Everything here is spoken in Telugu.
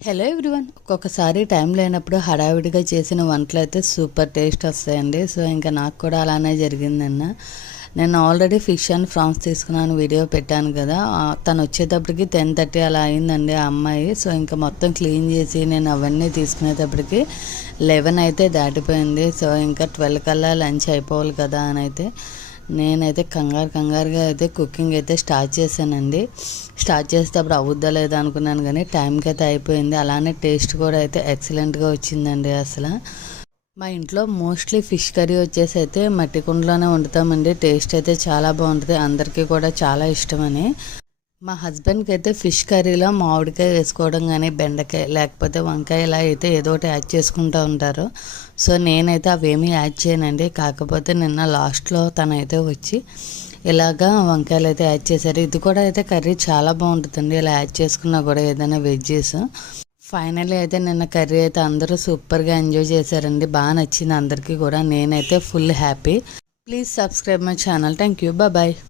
Hello everyone. ఒక్కొక్కసారి టైం లేనప్పుడు హడావిడిగా చేసిన వంటలు అయితే సూపర్ టేస్ట్ వస్తాయండి. సో ఇంకా నాకు కూడా అలానే జరిగిందన్న. నేను ఆల్రెడీ ఫిష్ అండ్ ఫ్రాన్స్ తీసుకున్నాను, వీడియో పెట్టాను కదా. తను వచ్చేటప్పటికి 10:30 అలా అయిందండి ఆ అమ్మాయి. సో ఇంకా మొత్తం క్లీన్ చేసి నేను అవన్నీ తీసుకునేటప్పటికి 11 అయితే దాటిపోయింది. సో ఇంకా 12 కల్లా లంచ్ అయిపోవాలి కదా అని అయితే నేనైతే కంగారుగా అయితే కుకింగ్ అయితే స్టార్ట్ చేశానండి. స్టార్ట్ చేసేటప్పుడు అవుద్దా లేదా అనుకున్నాను, కానీ టైంకి అయితే అయిపోయింది. అలానే టేస్ట్ కూడా అయితే ఎక్సలెంట్గా వచ్చిందండి. అసలు మా ఇంట్లో మోస్ట్లీ ఫిష్ కర్రీ వచ్చేసి అయితే మట్టి కుండలోనే వండుతామండి. టేస్ట్ అయితే చాలా బాగుంటుంది, అందరికీ కూడా చాలా ఇష్టమని. మా హస్బెండ్కి అయితే ఫిష్ కర్రీలో మామిడికాయ వేసుకోవడం కానీ, బెండకాయ లేకపోతే వంకాయ ఇలా అయితే ఏదో ఒకటి యాడ్ చేసుకుంటూ ఉంటారు. సో నేనైతే అవేమీ యాడ్ చేయనండి. కాకపోతే నిన్న లాస్ట్లో తనైతే వచ్చి ఇలాగా వంకాయలు అయితే యాడ్ చేశారు. ఇది కూడా అయితే కర్రీ చాలా బాగుంటుందండి, ఇలా యాడ్ చేసుకున్నా కూడా ఏదైనా వెజ్జెస్. ఫైనల్లీ అయితే నిన్న కర్రీ అయితే అందరూ సూపర్గా ఎంజాయ్ చేశారండి. బాగా నచ్చింది అందరికీ కూడా. నేనైతే full happy. Please subscribe my channel. Thank you. Bye.